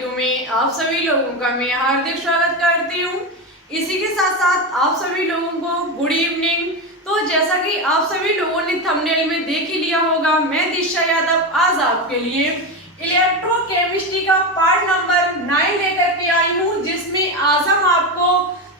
IQ में आप सभी लोगों का मैं हार्दिक स्वागत करती हूँ। इसी के साथ साथ आप सभी लोगों को गुड इवनिंग। तो जैसा कि आप सभी लोगों ने थंबनेल में देख ही लिया होगा, मैं दिशा यादव आज आपके लिए इलेक्ट्रोकेमिस्ट्री का पार्ट नंबर 9 लेकर के आई हूँ, जिसमें आज हम आपको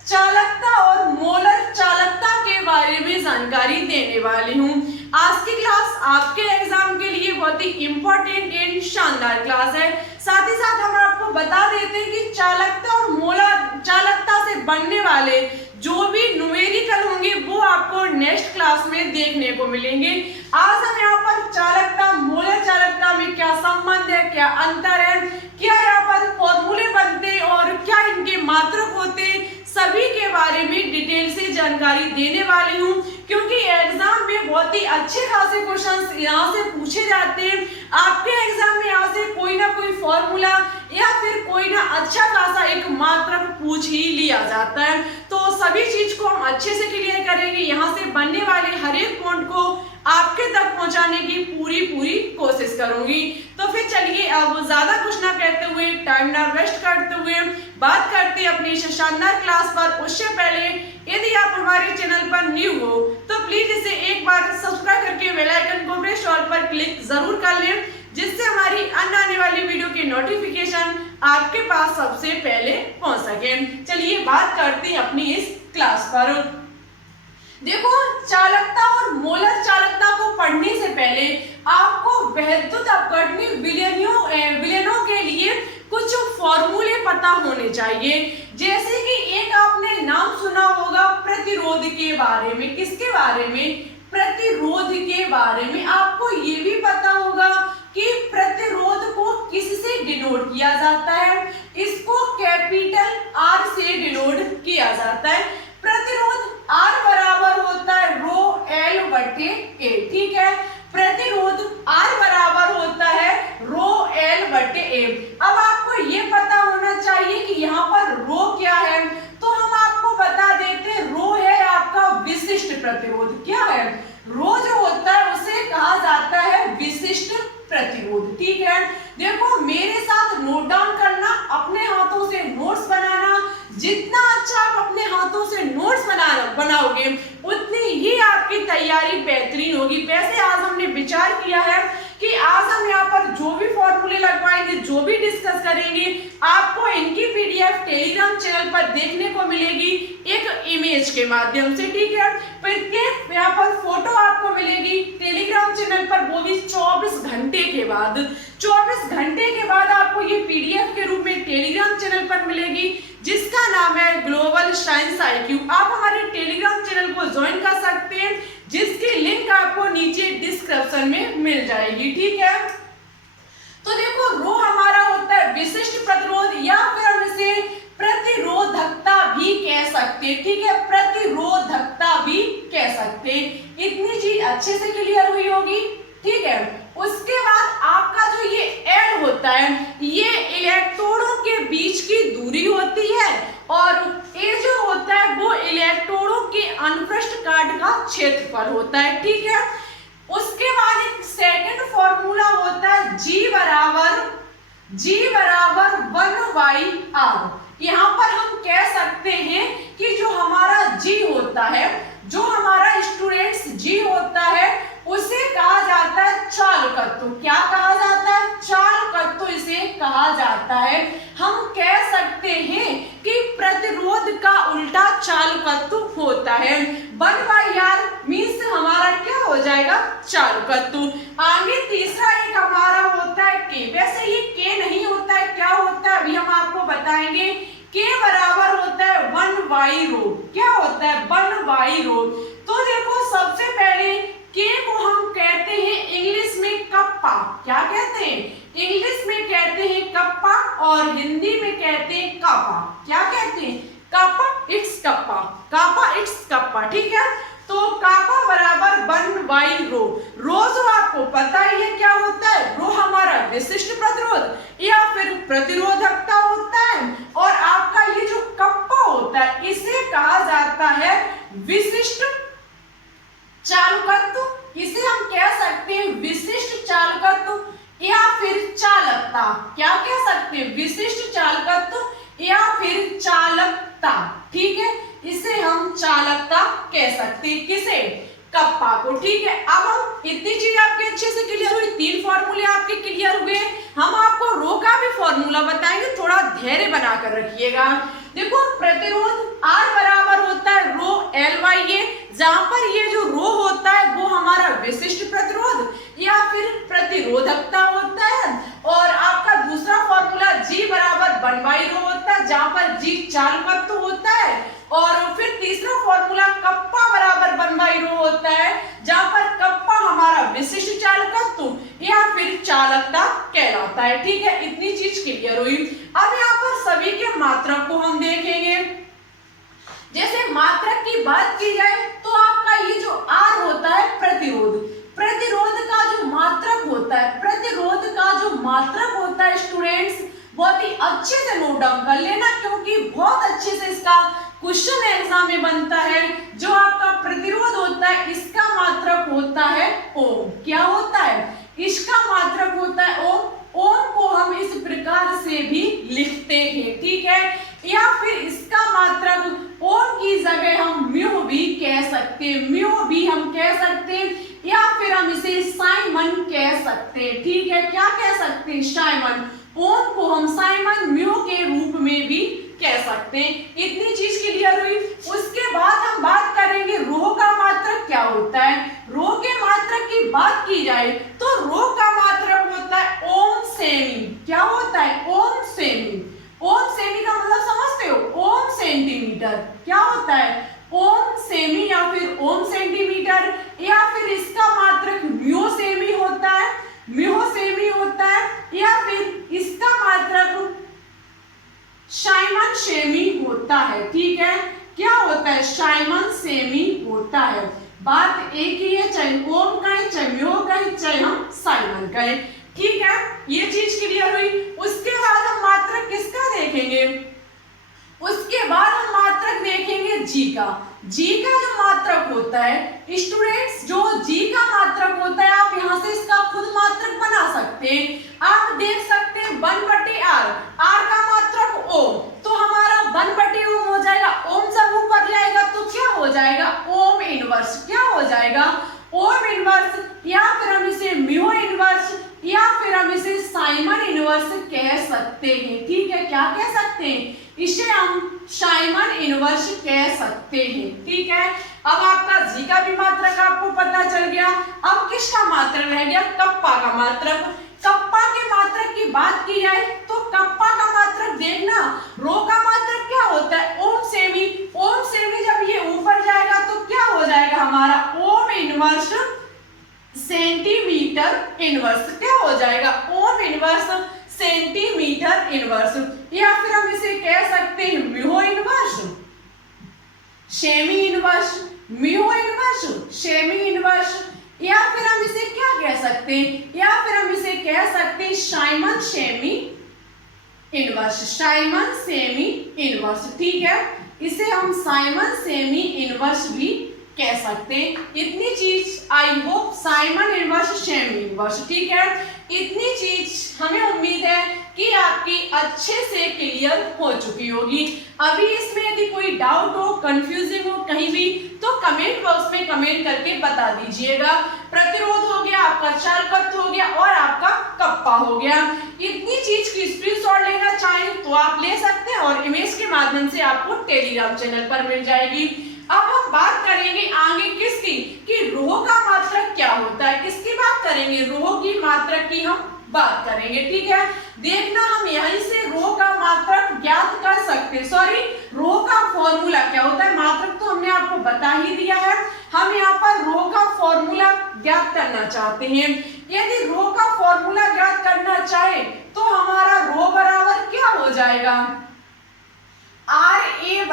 चालकता और मोलर चालकता के बारे में जानकारी देने वाली हूँ। आज की क्लास आपके एग्जाम के लिए बहुत ही इम्पोर्टेंट एंड शानदार क्लास है। साथ ही साथ हम आपको बता देते हैं कि चालकता और मोलर चालकता से बनने वाले जो भी न्यूमेरिकल होंगे वो आपको नेक्स्ट क्लास में देखने को मिलेंगे। आज हम यहाँ पर चालकता मोलर चालकता में क्या संबंध है, क्या अंतर है, क्या यहाँ पर फॉर्मूले बनते और क्या इनके मात्रक होते, सभी के बारे में डिटेल से जानकारी देने वाली हूँ, क्योंकि एग्जाम में बहुत ही अच्छे खासे क्वेश्चंस यहाँ से पूछे जाते हैं। आपके एग्जाम में यहाँ से कोई ना कोई फॉर्मूला या फिर कोई ना अच्छा खासा एक मात्रक पूछ ही लिया जाता है। तो सभी चीज को हम अच्छे से क्लियर करेंगे। यहाँ से बनने वाले हर एक पॉइंट को आपके तक पहुंचाने की पूरी कोशिश करूंगी। तो फिर चलिए अब ज्यादा कुछ ना कहते हुए, टाइम ना वेस्ट करते हुए बात करते हैं अपनी इस शानदार क्लास पर। उससे पहले यदि आप हमारे चैनल पर न्यू हो तो प्लीज इसे एक बार सब्सक्राइब करके बेल आइकन को प्रेस ऑल पर क्लिक जरूर कर लें, जिससे हमारी अन्य आने वाली वीडियो की नोटिफिकेशन आपके पास सबसे पहले पहुंच सके। चलिए बात करते हैं अपनी इस क्लास पर। देखो, चालकता और मोलर चालकता को पढ़ने से पहले आपको वैद्युत अपघटनी विलयनों के लिए कुछ फॉर्मूले पता होने चाहिए। जैसे कि एक आपने नाम सुना होगा प्रतिरोध के बारे में। किसके बारे में? प्रतिरोध के बारे में। आपको ये भी पता होगा कि प्रतिरोध को किससे डिनोट किया जाता है? इसको कैपिटल R से डिनोट किया जाता है। प्रतिरोध R बराबर होता है रो L बटे A। ठीक है, प्रतिरोध R बराबर होता है रो L बटे A। अब आपको ये पता होना चाहिए कि यहाँ पर रो क्या है, तो हम आपको बता देते हैं रो है आपका विशिष्ट प्रतिरोध। क्या है? रो जो होता है उसे कहा जाता है विशिष्ट प्रतिरोध। ठीक है, देखो मेरे साथ नोट डाउन करना, अपने हाथों से नोट्स बनाना। जितना अच्छा आप अपने हाथों से नोट्स बनाओगे उतनी ही आपकी तैयारी बेहतरीन होगी। वैसे आज हमने विचार किया है कि आज हम यहाँ पर जो भी फॉर्मूले लगवाएंगे, जो भी डिस्कस करेंगे, आपको इनकी PDF टेलीग्राम चैनल पर देखने को मिलेगी एक इमेज के माध्यम से। ठीक है, प्रत्येक यहाँ पर फोटो आपको मिलेगी टेलीग्राम चैनल पर, वो भी 24 घंटे के बाद। 24 घंटे के बाद आपको ये PDF के रूप में टेलीग्राम चैनल पर मिलेगी, जिसका नाम है ग्लोबल साइंस IQ। आप हमारे टेलीग्राम चैनल को ज्वाइन कर सकते हैं, जिसकी लिंक आपको नीचे डिस्क्रिप्शन में मिल जाएगी। ठीक है, तो देखो रो हमारा होता है विशिष्ट प्रतिरोध, या फिर हम इसे प्रतिरोधकता भी कह सकते हैं। ठीक है, प्रतिरोधकता भी कह सकते हैं। इतनी चीज अच्छे से क्लियर हुई होगी। ठीक है, उसके बाद आपका जो ये L होता है, ये इलेक्ट्रोनों के बीच की दूरी होती है, और A जो होता है वो इलेक्ट्रोनों के अनुप्रस्थ काट का क्षेत्रफल होता है। ठीक है, उसके बाद एक सेकंड फॉर्मूला होता है G बराबर 1/r। यहाँ पर हम कह सकते हैं कि जो हमारा G होता है, जो हमारा स्टूडेंट्स G होता है, उसे कहा जाता है चालकत्व। क्या कहा जाता है? चालकत्व इसे कहा जाता है। हम कह सकते हैं कि प्रतिरोध का उल्टा चालकत्व होता है। 1/r मीन्स हमारा क्या हो जाएगा? चालकत्व। आगे तीसरा एक हमारा होता है K। वैसे ये K नहीं होता है, क्या होता है अभी हम आपको बताएंगे। K बराबर होता है 1/ρ। क्या होता है? 1/ρ। तो देखो सबसे पहले K को हम कहते हैं इंग्लिश में कप्पा। क्या कहते हैं? इंग्लिश में कहते हैं कप्पा और हिंदी में कहते हैं कापा। क्या कहते हैं? Kappa it's kappa, kappa it's kappa. ठीक है, तो कापा बराबर 1/ρ। रो जो आपको पता ही है क्या होता है, रो हमारा विशिष्ट प्रतिरोध या फिर प्रतिरोधकता होता है, और आपका ये जो कप्पा होता है इसे कहा जाता है विशिष्ट चालकत्व। इसे हम कह सकते हैं विशिष्ट चालकत्व या फिर चालकता। क्या कह सकते सकते हैं विशिष्ट चालकत्व या फिर चालकता, ठीक है, इसे हम चालकता कह सकते हैं, किसे, कप्पा को, ठीक है। अब हम इतनी चीज आपके अच्छे से क्लियर हुई, 3 फॉर्मूले आपके क्लियर हुए। हम आपको रो का भी फॉर्मूला बताएंगे, थोड़ा धैर्य बनाकर रखिएगा। देखो प्रतिरोध R बराबर होता है रो LYA, जहां पर ये जो रो होता है वो हमारा विशिष्ट प्रतिरोध या फिर प्रतिरोधकता होता है, और आपका दूसरा फॉर्मूला G बराबर 1/रो होता है, जहां पर G चालकत्व होता है, और फिर तीसरा फॉर्मूला कप्पा बराबर 1/रो होता है, जहां पर कप्पा हमारा विशिष्ट चालकत्व या फिर चालकता कहलाता है, ठीक है। इतनी चीज क्लियर हुई। अब यहाँ पर सभी के मात्रक को हम देखेंगे। जैसे मात्रक की बात की जाए तो आपका ये जो R होता है प्रतिरोध, प्रतिरोध का जो मात्रक होता है, प्रतिरोध का जो मात्रक होता है स्टूडेंट्स, बहुत ही अच्छे से नोट डाउन कर लेना, क्योंकि बहुत अच्छे से इसका क्वेश्चन एग्जाम में बनता है। जो आपका प्रतिरोध होता है इसका मात्रक होता है ओम। क्या होता है, इसका मात्रक होता है ओम। ओम को हम इस प्रकार से भी लिखते हैं, ठीक है, या फिर इसका मात्रक ओम की जगह हम म्यू भी कह सकते हैं, म्यू भी हम कह सकते हैं, या फिर हम इसे साइमन कह सकते हैं, ठीक है। क्या कह सकते हैं, साइमन। ओम को हम साइमन म्यू के रूप में भी कह सकते हैं। इतनी चीज क्लियर हुई। उसके बाद हम बात करेंगे रो का मात्रक क्या होता है। रो के मात्रक की बात की जाए तो रो का मात्रक होता है ओम सेमी। क्या होता है, ओम सेमी। ओम सेमी का मतलब समझते हो, ओम सेंटीमीटर। क्या होता है, ओम सेमी या फिर ओम सेंटीमीटर, या फिर इसका मात्रक म्यू सेमी होता है, म्यू सेमी होता है, या फिर इसका मात्रक साइमन सेमी होता है, ठीक है। क्या होता है, साइमन सेमी होता है। बात एक ही है, चाहे ओम कहें, चाहे म्यू कहें, चाहे हम साइमन कहें, ठीक है। ये चीज क्लियर हुई। उसके बाद हम मात्रक किसका देखेंगे, उसके बाद हम मात्रक देखेंगे जी का। जी का जो मात्रक होता है स्टूडेंट्स, जो जी का मात्रक होता है, आप यहाँ से इसका खुद मात्रक बना सकते हैं। आप देख सकते हैं 1/R, R का मात्रक ओम, तो हमारा 1/ओम हो जाएगा। ओम जब ऊपर जाएगा तो क्या हो जाएगा, ओम इनवर्स। क्या हो जाएगा, ओम इनवर्स, या फिर हम इसे म्यू इनवर्स, या फिर हम इसे साइमन इनवर्स कह सकते हैं, ठीक है। क्या कह सकते हैं, इसे हम साइमन इनवर्स कह सकते हैं, ठीक है। अब आपका जी का भी मात्रक आपको पता चल गया। अब किसका मात्रक रह गया, कप्पा का मात्रक। कप्पा के मात्रक की बात की जाए तो कप्पा का मात्रक देखना, रो का मात्रक क्या होता है, ओम सेमी। ओम सेमी जब ये ऊपर जाएगा तो क्या हो जाएगा हमारा, ओम इनवर्स सेंटीमीटर इनवर्स। क्या हो जाएगा, ओम इनवर्स सेंटीमीटर इनवर्स, या फिर हम इसे कह सकते हैं mu inverse semi inverse, mu inverse semi inverse, या फिर हम इसे क्या कह सकते हैं, या फिर हम इसे कह सकते हैं Simon semi inverse, Simon semi inverse, ठीक है। इसे हम साइमन सेमी इनवर्स भी कह सकते हैं। इतनी चीज I hope, Simon inverse semi inverse, ठीक है। इतनी चीज हमें उम्मीद है कि आपकी अच्छे से क्लियर हो चुकी होगी। अभी इसमें यदि कोई डाउट हो, कंफ्यूजिंग हो कहीं भी, तो कमेंट बॉक्स में कमेंट करके बता दीजिएगा। प्रतिरोध हो गया, आपका चालकत्व हो गया, और आपका कप्पा हो गया। इतनी चीज की स्क्रीनशॉट लेना चाहें तो आप ले सकते हैं, और इमेज के माध्यम से आपको टेलीग्राम चैनल पर मिल जाएगी। अब हम बात करेंगे आगे किसकी, कि रो का मात्रक क्या होता है, किसकी बात करेंगे, रो की मात्रक की हम बात करेंगे, ठीक है। देखना हम यहीं से रो का मात्रक ज्ञात कर सकते हैं, सॉरी रो का फॉर्मूला क्या होता है। मात्रक तो हमने आपको बता ही दिया है, हम यहाँ पर रो का फॉर्मूला ज्ञात करना चाहते हैं। यदि रो का फॉर्मूला ज्ञात करना चाहे तो हमारा रो बराबर क्या हो जाएगा, RA/L।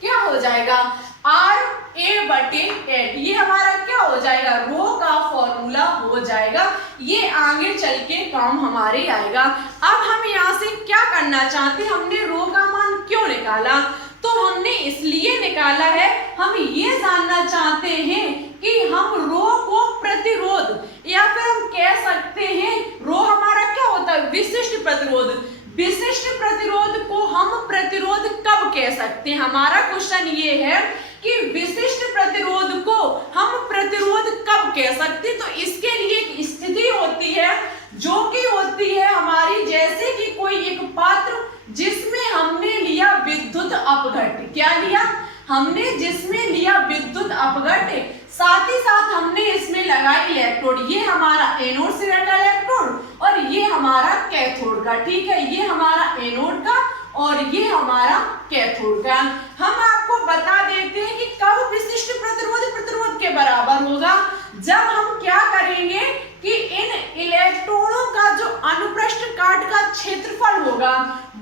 क्या हो जाएगा, RA/L। ये हमारा क्या हो जाएगा, रो का फॉर्मूला हो जाएगा। ये आगे चल के काम हमारे आएगा। अब हम यहाँ से क्या करना चाहते हैं, हमने रो का मान क्यों निकाला, तो हमने इसलिए निकाला है, हम ये जानना चाहते हैं कि हम रो को प्रतिरोध, या फिर हम कह सकते हैं रो हमारा क्या होता है विशिष्ट प्रतिरोध। विशिष्ट प्रतिरोध को हम प्रतिरोध कब कह सकते हैं? हमारा क्वेश्चन ये है कि विशिष्ट प्रतिरोध को हम प्रतिरोध कब कह सकते हैं? तो इसके लिए एक स्थिति होती है जो कि होती है हमारी, जैसे कि कोई एक पात्र जिसमें हमने लिया विद्युत अपघट्ट। क्या लिया हमने? जिसमें लिया विद्युत अपघट्ट, साथ ही साथ हमने इसमें लगाई इलेक्ट्रोड। ये हमारा एनोड से लगा इलेक्ट्रोड और ये हमारा कैथोड का। ठीक है, ये हमारा एनोड का और ये हमारा कैथोड का। हम आपको बता देते हैं कि कब विशिष्ट प्रतिरोध प्रतिरोध के बराबर होगा, जब हम क्या करेंगे कि इन इलेक्ट्रोडों का जो अनुप्रस्थ काट का क्षेत्रफल होगा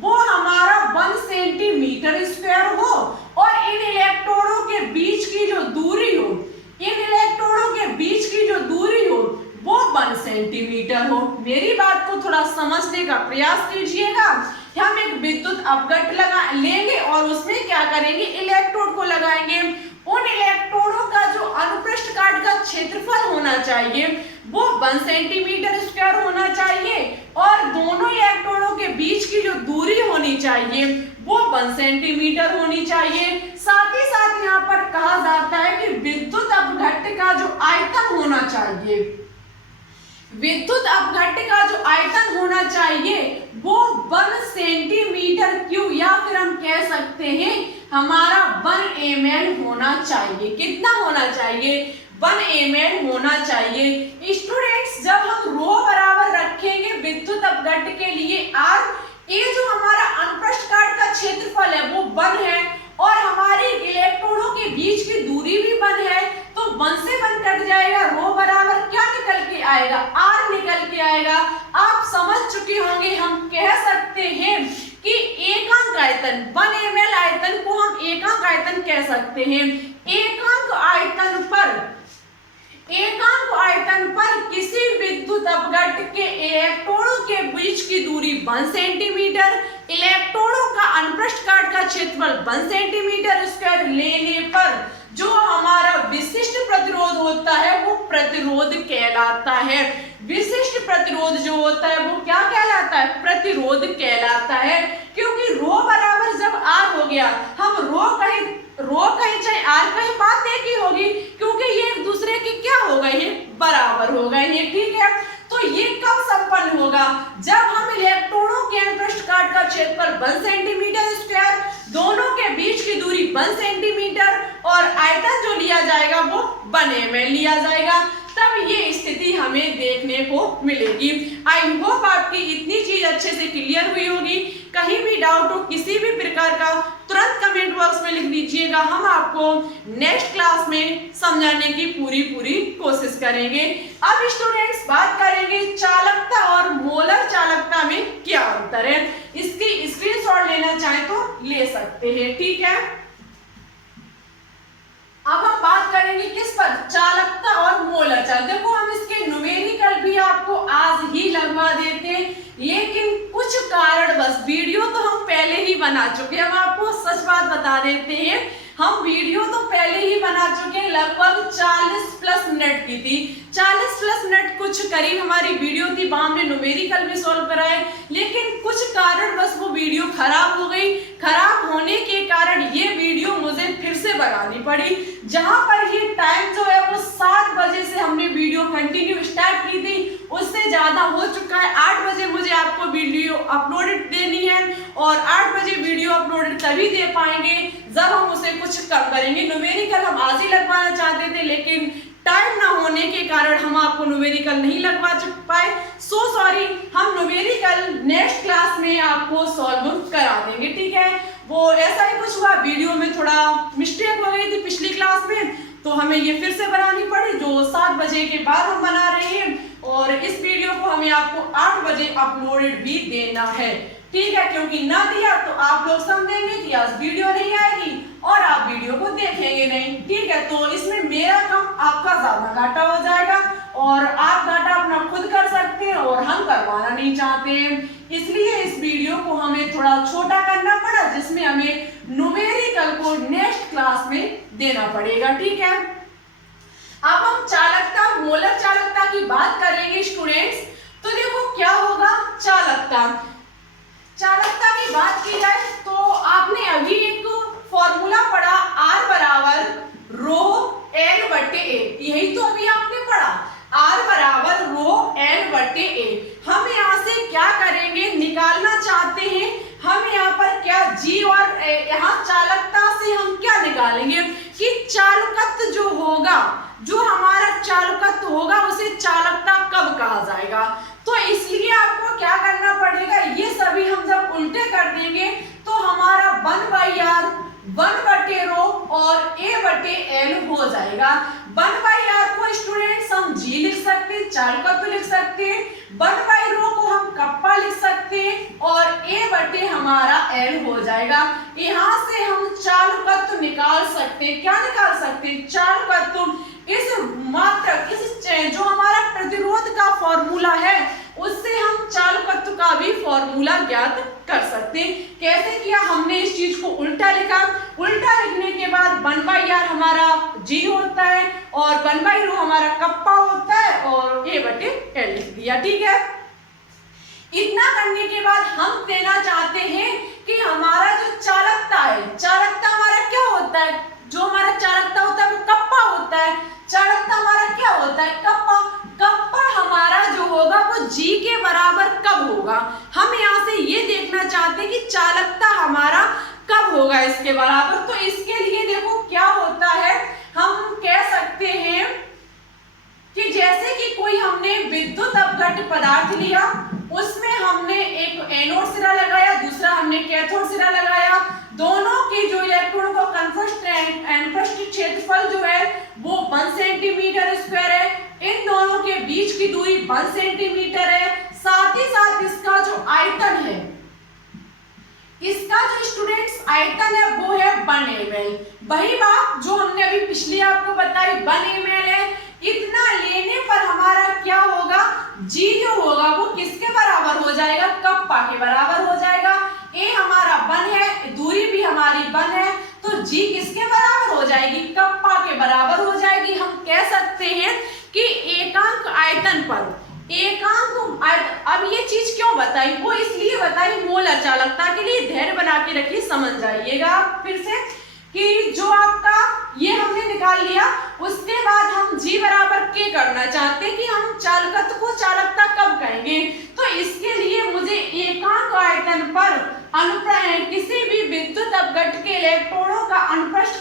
वो हमारा 1 सेंटीमीटर स्क्वायर हो और इन इलेक्ट्रोडों के बीच की जो दूरी हो, इन इलेक्ट्रोडों के बीच की जो दूरी हो वो 1 सेंटीमीटर हो। मेरी बात को थोड़ा समझने का प्रयास कीजिएगा। हम एक विद्युत अपघट्ट लगा लेंगे और उसमें क्या करेंगे, इलेक्ट्रोड को लगाएंगे। उन इलेक्ट्रोडों का जो अनुप्रस्थ काट का क्षेत्रफल होना चाहिए वो 1 सेंटीमीटर स्क्वायर होना चाहिए और दोनों इलेक्ट्रोडों के बीच की जो दूरी होनी चाहिए वो 1 सेंटीमीटर होनी चाहिए। साथ ही साथ यहाँ पर कहा जाता है कि विद्युत अपघट्ट का जो आयतन होना चाहिए, विद्युत अपघट्ट का जो आयतन होना चाहिए वो 1 सेंटीमीटर क्यूब या फिर हम कह सकते हैं हमारा 1 ml होना चाहिए। कितना होना चाहिए? 1 ml होना चाहिए। स्टूडेंट्स, जब हम रो बराबर रखेंगे विद्युत अपघट्ट के लिए r, ये जो हमारा अनुप्रस्थ काट का क्षेत्रफल है वो 1 है और हमारी इलेक्ट्रोडों के बीच की दूरी भी 1 है, तो 1 से 1 कट जाएगा, रो बराबर क्या निकल के आएगा? r निकल के आएगा। आप समझ चुके होंगे, हम कह सकते हैं कि एकांक आयतन 1 ml आयतन को हम एकांक आयतन कह सकते हैं। एकांक आयतन पर किसी विद्युत अपघट्ट के इलेक्ट्रोडों के बीच की दूरी 1 सेंटीमीटर, इलेक्ट्रोडों का अनुप्रस्थ काट का क्षेत्रफल 1 सेंटीमीटर स्क्वायर लेने पर जो हमारा विशिष्ट प्रतिरोध होता है वो प्रतिरोध कहलाता है। विशिष्ट प्रतिरोध जो होता है वो क्या कहलाता है? प्रतिरोध कहलाता है। क्योंकि रो बराबर जब r हो गया, हम रो कहीं चाहे r कहीं बात एक ही होगी, क्योंकि ये एक दूसरे के क्या हो गए हैं? बराबर हो गए हैं। ठीक है, तो ये कब संपन्न होगा? जब हम इलेक्ट्रोडों के अनुप्रस्थ काट का क्षेत्रफल 1 सेंटीमीटर स्क्वायर, दोनों के बीच की दूरी 1 सेंटीमीटर और आयतन जो लिया जाएगा वो 1 ml लिया जाएगा, तब ये स्थिति हमें देखने को मिलेगी। आई होप आपकी इतनी चीज अच्छे से क्लियर हुई होगी। कहीं भी डाउट हो किसी भी प्रकार का तुरंत कमेंट बॉक्स में लिख दीजिएगा, हम आपको नेक्स्ट क्लास में समझाने की पूरी कोशिश करेंगे। अब स्टूडेंट्स बात करेंगे चालकता और मोलर चालकता में क्या अंतर है। इसकी स्क्रीनशॉट लेना चाहे तो ले सकते हैं। ठीक है, अब हम बात करेंगे किस पर? चालकता और मोलर चालकता। देखो, हम इसके न्यूमेरिकल भी आपको आज ही लगवा देते हैं, लेकिन कुछ कारणवश वीडियो तो हम पहले ही बना चुके हैं। हम आपको सच बात बता देते हैं, हम वीडियो तो पहले ही बना चुके हैं, लगभग 40+ मिनट की थी। 40+ मिनट कुछ करीब हमारी वीडियो थी, वहां हमने न्यूमेरिकल भी सॉल्व कराए, लेकिन कुछ कारणवश वो वीडियो खराब हो गई। खराब होने के कारण ये वीडियो मुझे फिर से बनानी पड़ी, जहां पर ये टाइम जो है वो 7 बजे से हमने वीडियो कंटिन्यू स्टार्ट की थी, उससे ज्यादा हो चुका है। 8 बजे मुझे आपको वीडियो अपलोडेड देनी है और 8 बजे वीडियो अपलोडेड तभी दे पाएंगे जब हम उसे कुछ कम करेंगे। न्यूमेरिकल हम आज ही लगवाना चाहते थे, लेकिन टाइम ना होने के कारण हम आपको न्यूमेरिकल नहीं लगवा पाए। सो सॉरी, हम न्यूमेरिकल नेक्स्ट क्लास में आपको सॉल्व करा देंगे। ठीक है, वो ऐसा ही कुछ हुआ, वीडियो में थोड़ा मिस्टेक हो गई थी पिछली क्लास में, तो हमें ये फिर से बनानी पड़ी, जो 7 बजे के बाद हम बना रहे हैं। और इस वीडियो को हमें आपको 8 बजे अपलोडेड भी देना है। ठीक है, क्योंकि ना दिया तो आप लोग समझेंगे कि आज वीडियो नहीं आएगी और आप वीडियो को देखेंगे नहीं। ठीक है, तो इसमें मेरा कम आपका ज्यादा घाटा हो जाएगा और आप घाटा अपना खुद कर सकते हैं और हम करवाना नहीं चाहते हैं, इसलिए इस वीडियो को हमें थोड़ा छोटा करना पड़ा, जिसमें हमें न्यूमेरिकल को नेक्स्ट क्लास में देना पड़ेगा। ठीक है, अब हम चालकता मोलर चालकता की बात करेंगे स्टूडेंट्स। तो देखो, क्या होगा, चालकता। चालकता की बात की जाए तो आपने अभी एक फॉर्मूला पढ़ा, R बराबर रो L बटे A, यही तो अभी आपने पढ़ा, R बराबर रो L बटे A। हम यहाँ से क्या करेंगे, निकालना चाहते हैं हम यहाँ पर क्या G और यहाँ चालकता से हम क्या निकालेंगे कि चालकत्व जो होगा, जो हमारा चालकत्व होगा उसे चालकता कब कहा जाएगा। तो इसलिए आपको क्या करना पड़ेगा, ये सभी हम जब उल्टे कर देंगे तो हमारा 1/r 1/रो और A/L हो जाएगा। 1/r को स्टूडेंट्स हम G लिख सकते हैं, चालकत्व लिख सकते हैं, 1/रो को हम कप्पा लिख सकते हैं और A/ हमारा L हो जाएगा। यहाँ से हम चालकत्व निकाल सकते हैं, क्या निकाल सकते हैं, चालकत्व। इस मात्रक, इस जो हमारा प्रतिरोध का फॉर्मूला है उससे हम चालकत्व का भी फॉर्मूला ज्ञात कर सकते हैं। कैसे किया, हमने इस चीज को उल्टा लिखा, उल्टा लिखने के बाद 1/r हमारा G होता है और 1/रो हमारा कप्पा होता है और A/L लिख दिया, ठीक है। इतना करने के बाद हम देना चाहते हैं कि हमारा जो चालकता है, चालकता हमारा क्या होता है, जो हमारा चालकता होता है वो कप्पा होता है, चालकता हमारा क्या होता है, कप्पा। कप्पा हमारा जो होगा वो G के बराबर कब होगा, हम यहाँ से ये देखना चाहते हैं कि चालकता हमारा कब होगा इसके बराबर। तो इसके लिए देखो क्या होता है, हम कह सकते हैं कि जैसे कि कोई हमने विद्युत अपघट्य पदार्थ लिया, उसमें हमने एक एनोड सिरा लगाया, दूसरा हमने कैथोड सिरा लगाया, दोनों के जो इलेक्ट्रॉन को अनप्रस्थ क्षेत्रफल जो है वो 1 सेंटीमीटर स्क्वायर है, इन दोनों के बीच की दूरी 1 सेंटीमीटर है, साथ ही साथ इसका जो आयतन है, इसका जो स्टूडेंट्स आयतन है वो है 1 ml। वही बात जो हमने अभी पिछली आपको बताई 1 ml है। इतना लेने पर हमारा क्या होगा, G जो होगा वो किसके बराबर हो जाएगा, कप्पा के बराबर हो जाएगा। A हमारा 1 है, दूरी भी हमारी 1 है, तो G किसके बराबर हो जाएगी, कप्पा के बराबर हो जाएगी। हम कह सकते हैं कि एकांक आयतन पर अब ये चीज क्यों बताई, वो इसलिए बताई मोलर चालकता के लिए, धैर्य बना के रखिए, समझ जाइएगा फिर से कि जो आपका ये हमने निकाल लिया, उसके बाद हम G बराबर K करना चाहते हैं कि हम चालकत्व को चालकता कब कहेंगे। तो इसके लिए मुझे एकांक आयतन पर किसी भी विद्युत अपघट्य के इलेक्ट्रॉनों का अनुप्रस्थ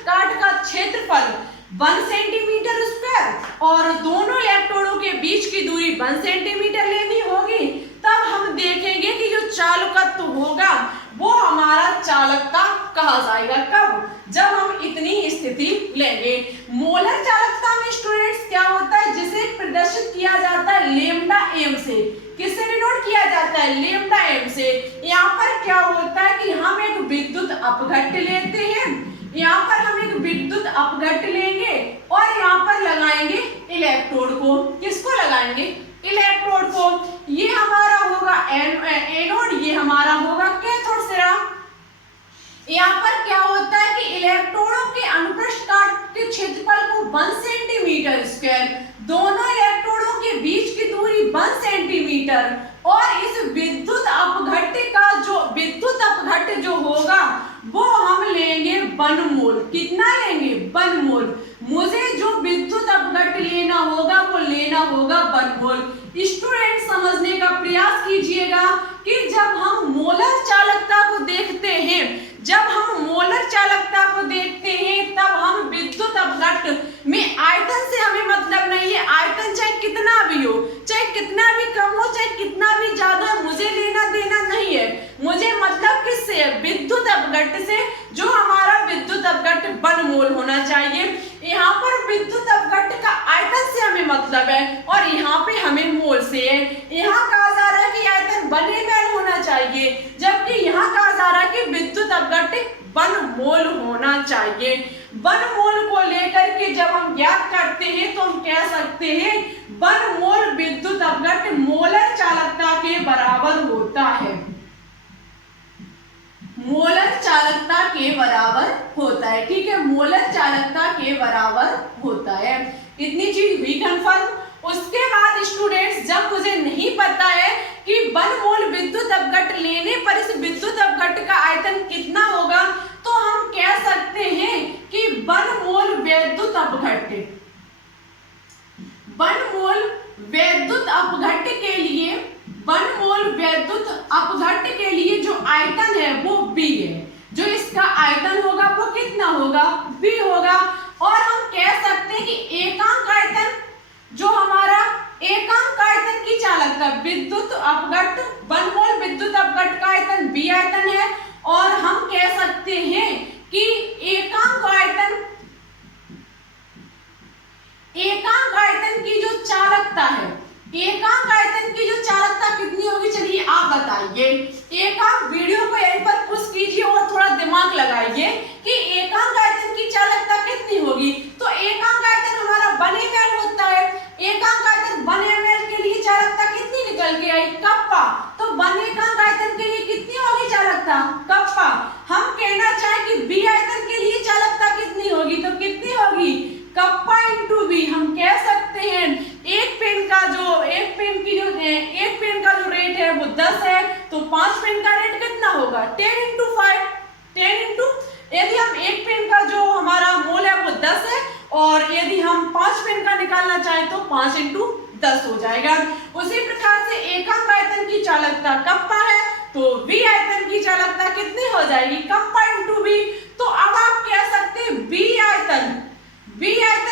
काट का क्षेत्रफल 1 सेंटीमीटर स्क्वायर और दोनों इलेक्ट्रॉनों के बीच की दूरी 1 सेंटीमीटर लेनी होगी। तब हम देखेंगे कि जो चालकत्व होगा वो हमारा चालकता कहा जाएगा, कब, जब हम इतनी स्थिति लेंगे। मोलर चालकता में स्टूडेंट्स क्या होता है, जिसे प्रदर्शित किया जाता है लैम्डा m से, किससे डिनोट किया जाता है, लैम्डा m से। यहाँ पर क्या होता है कि हम एक विद्युत अपघट्य लेते हैं, यहाँ पर हम एक विद्युत अपघट्य लेंगे और यहाँ पर लगाएंगे इलेक्ट्रोड को, किसको लगाएंगे, इलेक्ट्रोड को। ये हमारा होगा एनोड, ये हमारा होगा कैथोड सिरा। यहाँ पर क्या होता है कि इलेक्ट्रॉनों के अनुप्रस्थ काट के क्षेत्रफल को 1 सेंटीमीटर स्क्वायर, दोनों इलेक्ट्रॉनों के बीच की दूरी 1 सेंटीमीटर और इस विद्युत अपघट्य जो होगा वो हम लेंगे 1 मोल। कितना लेंगे, 1 मोल। मुझे जो विद्युत अपघट्य लेना होगा वो लेना होगा 1 मोल। स्टूडेंट समझने का प्रयास कीजिएगा कि जब हम मोलर चालकता को देखते हैं, तब हम विद्युत अपघट्य में आयतन से हमें मतलब नहीं है। आयतन चाहे कितना भी हो, चाहे कितना भी कम हो, चाहे कितना भी ज्यादा, मुझे लेना देना नहीं है। मुझे मतलब किससे है, विद्युत अपघट्य से, जो हमारा विद्युत अपघट्य 1 मोल होना चाहिए। यहाँ पर विद्युत अपघट्य का आयतन से हमें मतलब है और यहाँ पे हमें मोल से है। यहाँ कहा जा रहा है कि आयतन 1 ml होना चाहिए, जबकि यहाँ कहा जा रहा है कि विद्युत अपघट्य 1 मोल होना चाहिए। 1 मोल को लेकर के जब हम ज्ञात करते हैं तो हम कह सकते हैं 1 मोल विद्युत अपघट्य मोलर चालकता के बराबर होता है, मोलर चालकता के बराबर होता है। ठीक है, मोलर चालकता के बराबर होता है। इतनी चीज हुई कंफर्म। उसके बाद स्टूडेंट्स, जब मुझे नहीं पता है कि 1 मोल विद्युत अपघट्ट लेने पर इस विद्युत अपघट्ट का आयतन कितना होगा, तो हम कह सकते हैं कि 1 मोल विद्युत अपघट्ट, 1 मोल विद्युत अपघट्ट के लिए, 1 मोल विद्युत अपघट्ट के लिए जो आयतन है वो B है। जो इसका आयतन होगा वो कितना होगा, B होगा। और हम कह सकते हैं कि एकांक आयतन, जो हमारा एकांक आयतन की चालकता विद्युत अपघट्ट, 1 मोल विद्युत अपघट्ट का आयतन B आयतन है। और हम कह सकते हैं कि एकांक आयतन की जो चालकता है, एकांक आयतन की जो चालकता कितनी होगी, चलिए आप बताइए। एक आप वीडियो को यहीं पर पुश कीजिए और थोड़ा दिमाग लगाइए कि एकांक आयतन की चालकता कितनी होगी। तो एकांक आयतन हमारा 1 ml होता है। एकांक आयतन 1 ml के लिए चालकता कितनी निकल के आई, कप्पा। तो 1 एकांक आयतन के लिए कितनी होगी चालकता, कप्पा। हम कहना चाहें कि B आयतन के लिए चालकता कितनी होगी, तो कितनी होगी, कप्पा इंटू B। हम कह सकते हैं एक पेन का जो रेट है वो 10 है, तो 5 पेन का रेट कितना होगा, 10 इंटू 5, 10 इंटू, यदि हम एक पेन का जो हमारा मोल है वो 10 है, और यदि हम 5 पेन का निकालना चाहें तो 5 इंटू 10 हो जाएगा। उसी प्रकार से एकांक आयतन की चालकता कप्पा है, तो B आयतन की चालकता कितनी हो जाएगी, कप्पा इंटू B। तो अब आप कह सकते हैं B आयतन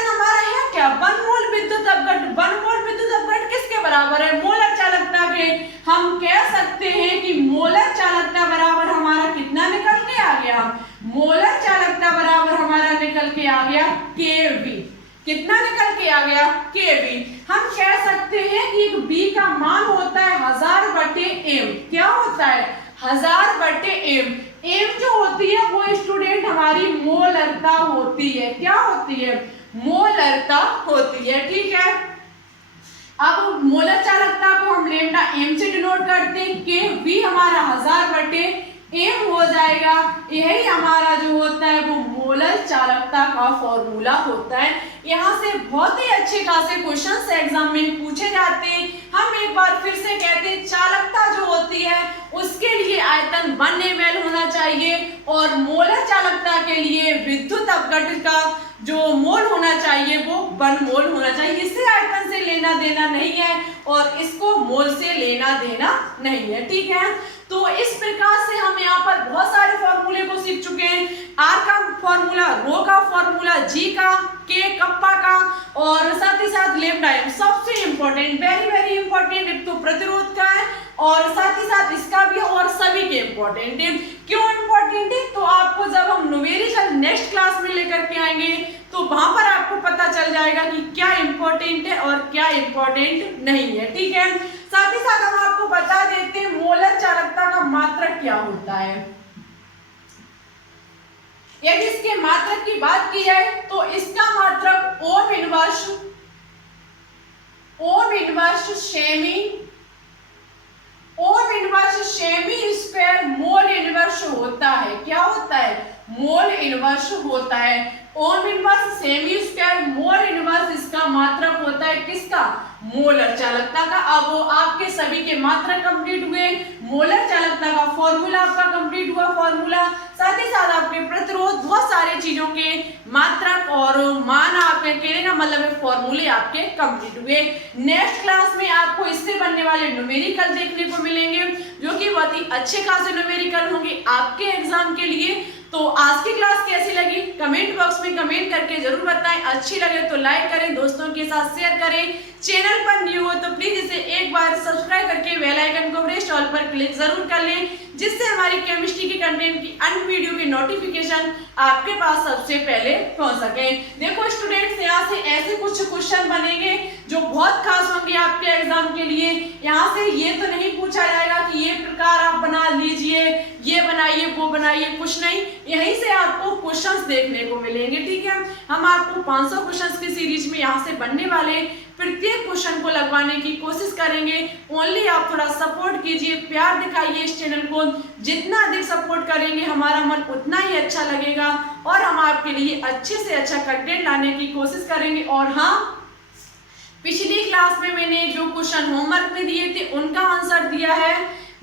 हमारा है क्या, 1 मोल विद्युत अपघट्ट। 1 मोल विद्युत अपघट्ट किसके बराबर है, मोलर चालकता के। हम कह सकते हैं कि मोलर चालकता बराबर हमारा कितना निकल के आ गया, मोलर चालकता बराबर हमारा निकल के आ गया kV। कितना निकल के आ गया, kV। हम कह सकते हैं कि B का मान होता है 1000/m। क्या होता है, 1000/m। m जो होती है वो स्टूडेंट हमारी मोलरता होती है। क्या होती है, मोलरता होती है, ठीक है। अब मोलर चालकता को हम लेमडा m से डिनोट करते हैं, kV हमारा 1000/m हो जाएगा। यही हमारा जो होता है वो मोलर चालकता का फॉर्मूला होता है। यहाँ से बहुत ही अच्छे खासे क्वेश्चंस एग्जाम में पूछे जाते हैं। हम एक बार फिर से कहते हैं, चालकता जो होती है उसके लिए आयतन 1 ml होना चाहिए, और मोलर चालकता के लिए विद्युत अपघट्ट का जो मोल होना चाहिए वो 1 मोल होना चाहिए। इससे आयतन से लेना देना नहीं है और इसको मोल से लेना देना नहीं है, ठीक है। तो इस प्रकार से हम यहाँ पर बहुत सारे फॉर्मूले को सीख चुके हैं। R का फॉर्मूला, रो का फॉर्मूला, G का, K कप्पा का, और साथ ही साथ लेमडा m। सबसे इम्पोर्टेंट, वेरी इंपॉर्टेंट, एक तो प्रतिरोध का है और साथ ही साथ इसका भी, और सभी के इम्पोर्टेंट है। क्यों इम्पोर्टेंट है, तो आपको जब हम न्यूमेरिकल नेक्स्ट क्लास में लेकर के आएंगे तो वहां पर आपको पता चल जाएगा कि क्या इम्पोर्टेंट है और क्या इम्पोर्टेंट नहीं है, ठीक है। साथ ही साथ हम आपको बता देते हैं मोलर चालकता का मात्रक क्या होता है। यदि इसके मात्रक की बात की जाए तो इसका मात्रक ohm inverse semi square mole inverse होता है। क्या होता है, मोल इनवर्स होता है। Ohm inverse semi square mole inverse इसका मात्रक होता है, किसका, मोलर चालकता का। अब वो आपके सभी के मात्रक कंप्लीट हुए, मोलर चालकता का फॉर्मूला आपका कंप्लीट हुआ, फॉर्मूला, साथ ही साथ आपके प्रतिरोध, बहुत सारे चीजों के मात्रक और मान आपके कहने का मतलब है फॉर्मूले आपके कंप्लीट हुए। नेक्स्ट क्लास में आपको इससे बनने वाले न्यूमेरिकल देखने को मिलेंगे, जो कि बहुत ही अच्छे खासे न्यूमेरिकल होंगे आपके एग्जाम के लिए। तो आज की क्लास कैसी लगी कमेंट बॉक्स में कमेंट करके जरूर बताएं। अच्छी लगे तो लाइक करें, दोस्तों के साथ शेयर करें। चैनल पर न्यू हो तो प्लीज इसे एक बार सब्सक्राइब करके बेल आइकन को प्रेस ऑल पर क्लिक जरूर कर लें, जिससे हमारी केमिस्ट्री के कंटेंट की अन्य वीडियो की नोटिफिकेशन आपके पास सबसे पहले पहुंच सके। देखो स्टूडेंट्स, यहाँ से ऐसे कुछ क्वेश्चन बनेंगे जो बहुत खास होंगे आपके एग्जाम के लिए। यहाँ से ये तो नहीं पूछा जाएगा कि ये प्रकार आप बना लीजिए, ये बनाइए, वो बनाइए, कुछ नहीं। यहीं से आपको क्वेश्चंस देखने को मिलेंगे, ठीक है। हम आपको 500 क्वेश्चंस की सीरीज में यहाँ से बनने वाले प्रत्येक क्वेश्चन को लगवाने की कोशिश करेंगे। ओनली आप थोड़ा सपोर्ट कीजिए, प्यार दिखाइए इस चैनल को। जितना अधिक सपोर्ट करेंगे हमारा मन उतना ही अच्छा लगेगा और हम आपके लिए अच्छे से अच्छा कंटेंट लाने की कोशिश करेंगे। और हाँ, पिछली क्लास में मैंने जो क्वेश्चन होमवर्क में दिए थे उनका आंसर दिया है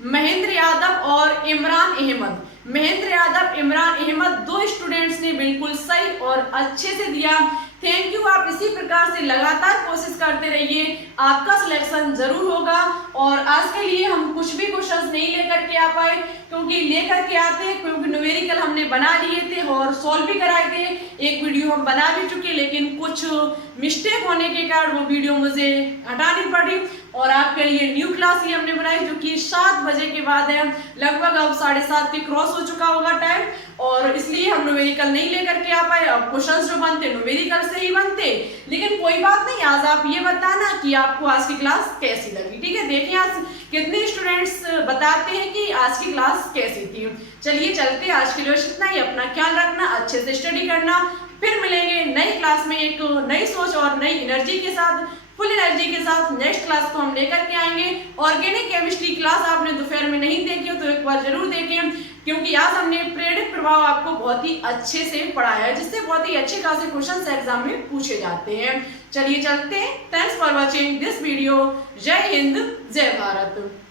महेंद्र यादव और इमरान अहमद। महेंद्र यादव, इमरान अहमद, दो स्टूडेंट्स ने बिल्कुल सही और अच्छे से दिया। Thank you. आप इसी प्रकार से लगातार कोशिश करते रहिए, आपका सिलेक्शन जरूर होगा। और आज के लिए हम कुछ भी क्वेश्चंस नहीं लेकर के आ पाए, क्योंकि लेकर के आते क्योंकि न्यूमेरिकल हमने बना लिए थे और सॉल्व भी कराए थे। एक वीडियो हम बना भी चुके, लेकिन कुछ मिस्टेक होने के कारण वो वीडियो मुझे हटानी पड़ी। और आपके लिए न्यू क्लास ही हमने बनाई जो कि 7 बजे के बाद है। लगभग अब 7:30 के क्रॉस हो चुका होगा टाइम, और इसलिए हम न्यूमेरिकल नहीं लेकर के आ पाए। अब क्वेश्चंस जो बनते न्यूमेरिकल से ही बनते, लेकिन कोई बात नहीं। आज आप ये बताना कि आपको आज की क्लास कैसी लगी, ठीक है। देखिए आज कितने स्टूडेंट्स बताते हैं कि आज की क्लास कैसी थी। चलिए चलते, आज के लिए बस इतना ही। अपना ख्याल रखना, अच्छे से स्टडी करना। फिर मिलेंगे नई क्लास में एक नई सोच और नई एनर्जी के साथ, फुल एनर्जी के साथ। नेक्स्ट क्लास को हम लेकर के आएंगे। ऑर्गेनिक केमिस्ट्री क्लास आपने दोपहर में नहीं देखी हो तो एक बार जरूर देखें, क्योंकि आज हमने प्रेरित प्रभाव आपको बहुत ही अच्छे से पढ़ाया है, जिससे बहुत ही अच्छे खासे क्वेश्चन एग्जाम में पूछे जाते हैं। चलिए चलते हैं। Thanks for watching this video. जय हिंद, जय भारत।